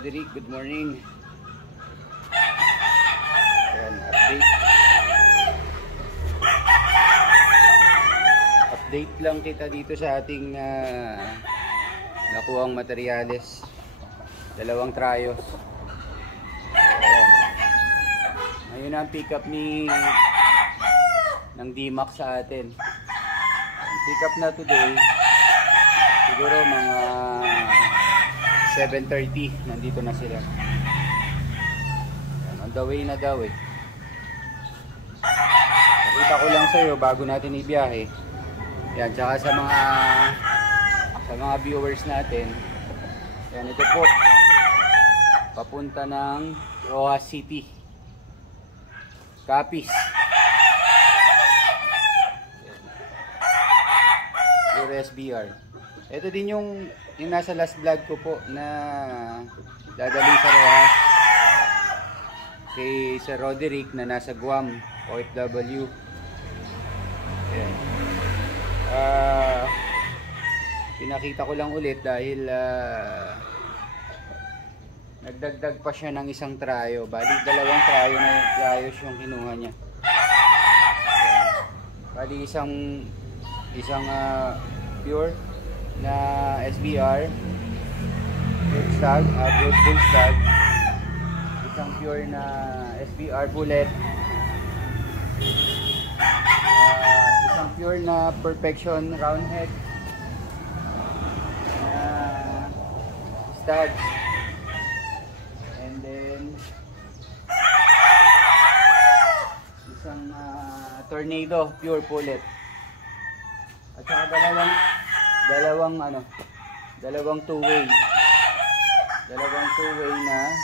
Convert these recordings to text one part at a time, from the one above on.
Roderick, good morning. Ayan, update lang kita dito sa ating nakuhang materyales. Dalawang trayos. Ayan. Ngayon ang pick up ng D-Max sa atin. Ang pick up na today siguro mga 7:30 nandito na sila. Ayan, on the way na daw eh. Nakita ko lang sa'yo bago natin ibiyahe. Yan, tsaka sa mga viewers natin. Yan, ito po papunta ng Rojas City, Capiz. Pure SBR. Ito din yung nasa last vlog ko po na dadalhin sa Rojas kay Sir Roderick na nasa Guam, OFW. Ayan. Pinakita ko lang ulit dahil nagdagdag pa siya ng isang trayo. Bali dalawang trayos yung kinuha niya. Ayan. Bali isang pure na SBR bull stag, isang pure na SBR bullet, isang pure na perfection round head stag, and then isang tornado pure bullet, at saka dalawang two-way na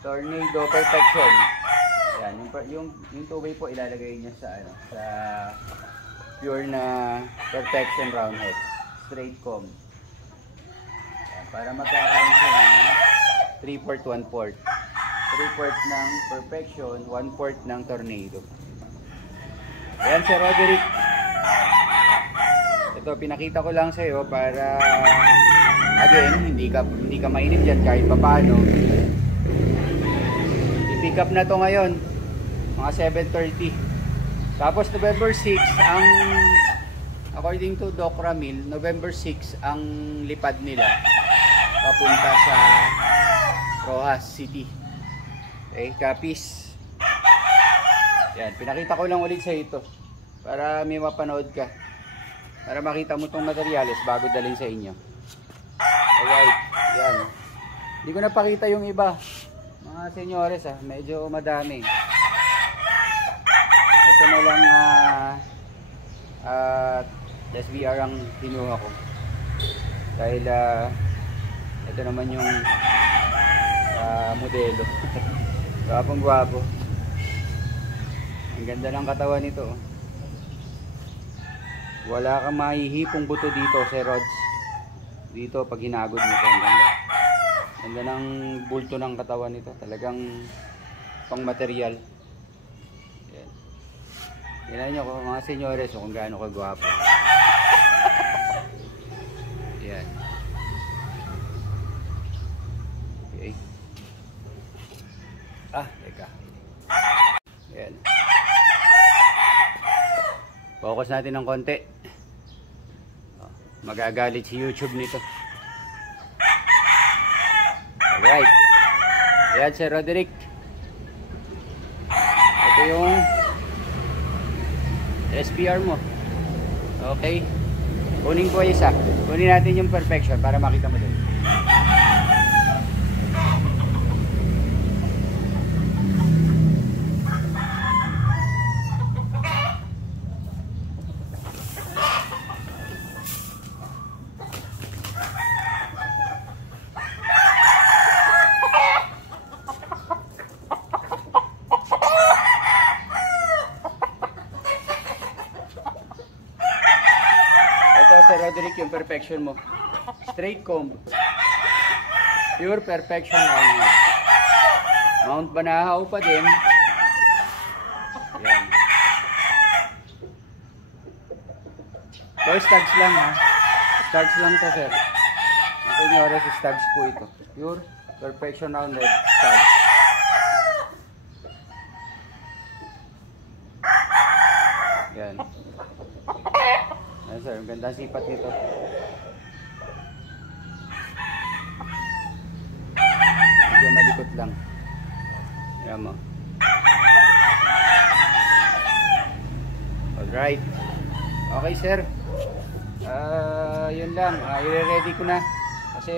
tornado perfection. Yan, yung two-way po ilalagay niya sa pure na perfection round head, straight comb. Yan, para magkakaroon siya ng 3/4, 1/4. 3/4 ng perfection, 1/4 ng tornado. Ayan, Sir Roderick. Ito, pinakita ko lang sa iyo para again, hindi ka mainip diyan kahit papaano. I-pick up na to ngayon, mga 7:30. Tapos November 6 ang according to Doc Ramil, November 6 ang lipad nila papunta sa Rojas City. Okay, Capiz. Yan, pinakita ko lang ulit sa ito para may mapanood ka. Para makita mo itong materyales bago dalhin sa inyo. Alright, yan. Hindi ko napakita yung iba. Mga senyores medyo madami. Ito na lang SBR ang kinuha ko. Dahil ito naman yung modelo. Gwapong gwapo. Ang ganda ng katawan nito. Wala kang mahihipong buto dito, Sir Rods. Dito pag hinagod mo ito, ang ganda. Ganda ng bulto ng katawan nito. Talagang pang material. Yan. Tingnan nyo ko mga senyores kung gaano kagwapo. Yan. Okay. Teka. Yan. Focus natin ng konti. Magagalit si YouTube nito. Alright. Ayan, Sir Roderick. Ito yung SBR mo. Okay. Kunin ko isa. Kunin natin yung perfection para makita mo din. Sir Roderick, yung perfection mo. Straight comb. Pure perfection round head. Mount Banahaw pa din. Yan. First tags lang ha. Tags lang to, sir. Senyores, studs po ito. Pure Perfection Roundhead studs. Yan. Ayan sir, ang ganda sipat nito. Medyo malikot lang. Ayan mo. Alright. Okay sir. Yun lang. I-ready ko na. Kasi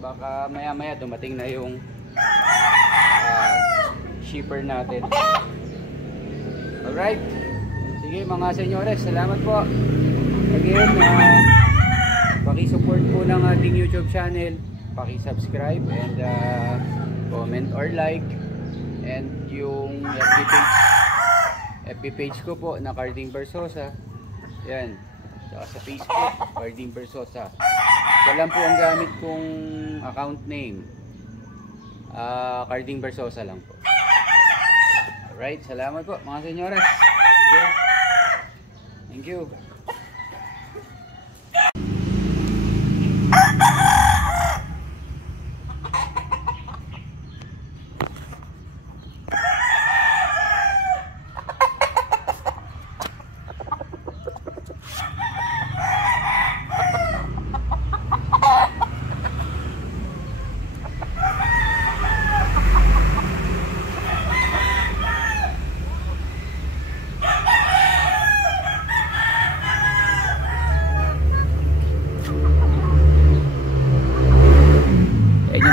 baka maya maya dumating na yung shipper natin. Alright. Sige mga senyores, salamat po. Again, paki-support po ng ating YouTube channel. Paki-subscribe and comment or like. And yung FB page ko po na Carding Versosa. Yan. Saka sa Facebook, Carding Versosa. Ito lang po ang gamit kong account name. Carding Versosa lang po. Alright, salamat po mga senyores. Okay. Thank you.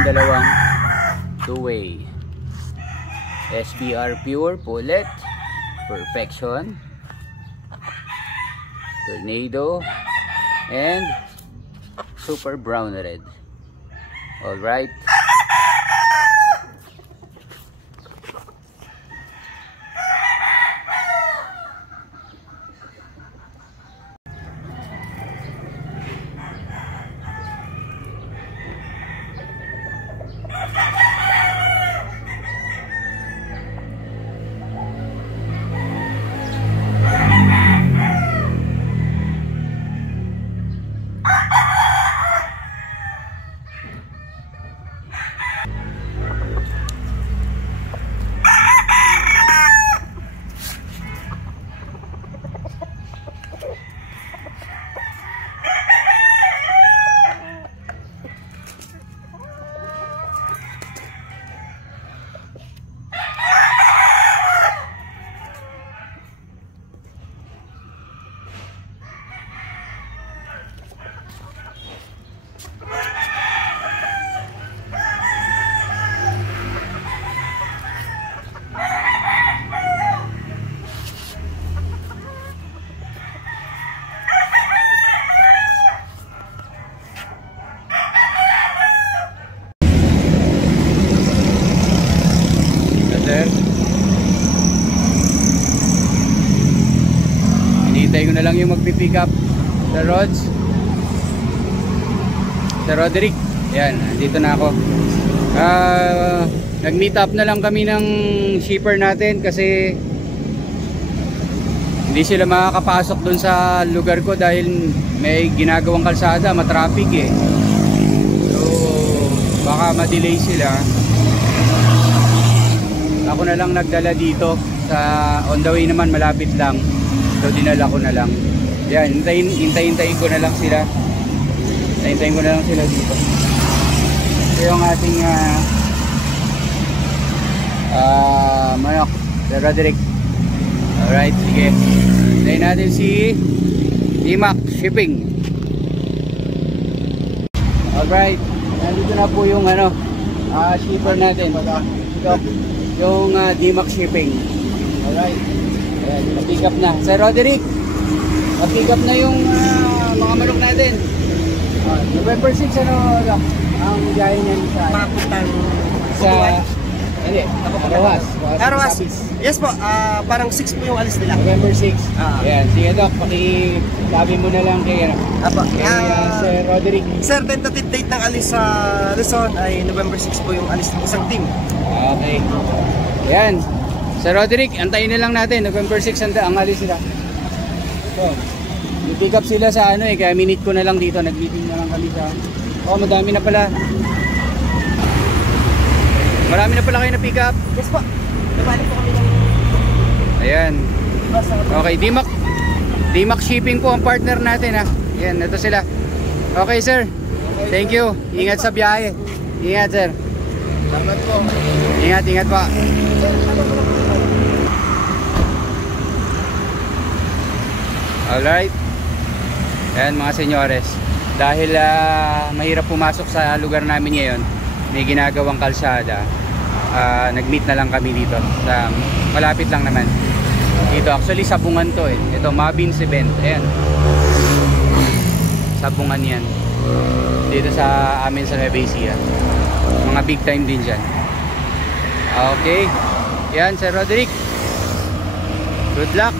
Dalawang two-way SBR Pure Pullet Perfection Tornado and Super Brown Red. Alright. Hinihintay ko na lang yung magpipick up sa Rods, sa Roderick. Yan, dito na ako. Nag-meet up na lang kami ng shipper natin kasi hindi sila makakapasok dun sa lugar ko dahil may ginagawang kalsada, matraffic eh. So baka ma-delay sila. Ako na lang nagdala dito sa on the way naman, malapit lang. So dinala ko na lang. Yan, hintayin ko na lang sila. Hintayin ko na lang sila dito. Ito yung ating manok, si Roderick. Alright, sige. Hintayin natin si D-Mac Shipping. Alright, nandito na po yung shipper natin. Ito, yung D-Mac Shipping. Alright, ayan, na-pick up na. Sir Roderick, na-pick up na yung mga manok natin. November 6, ang biyahe niyan sa Rojas. Rojas. Yes po, parang 6 po yung alis nila. November 6. Ayan, sige Doc, pakisabi mo na lang kay Sir Roderick. Sir, tentative date ng alis sa Luzon ay November 6 po yung alis ng isang team. Okay. Ayan, Sir Roderick, antayin na lang natin. November 6 ang alis sila. So, i-pick up sila sa kaya minute ko na lang dito. Nag-meeting na lang kami sa Oh, madami na pala. Marami na pala kayo na pick up. Yes po. Nabalik po kami ng Ayan. bus sa Okay, Dimac Shipping po ang partner natin ha. Ayan, ito sila. Okay sir. Thank you. Ingat sa biyahe. Ingat sir. Salamat po. Ingat po. Alright. Ayan mga senyores. Dahil mahirap pumasok sa lugar namin ngayon, may ginagawang kalsada. Nag-meet na lang kami dito. Malapit lang naman. Dito actually sabungan to eh. Ito Mabin's event. Ayan. Sabungan yan. Dito sa amin sa Nueva Ecija. Mga big time din dyan. Okay. Yan Sir Roderick. Good luck.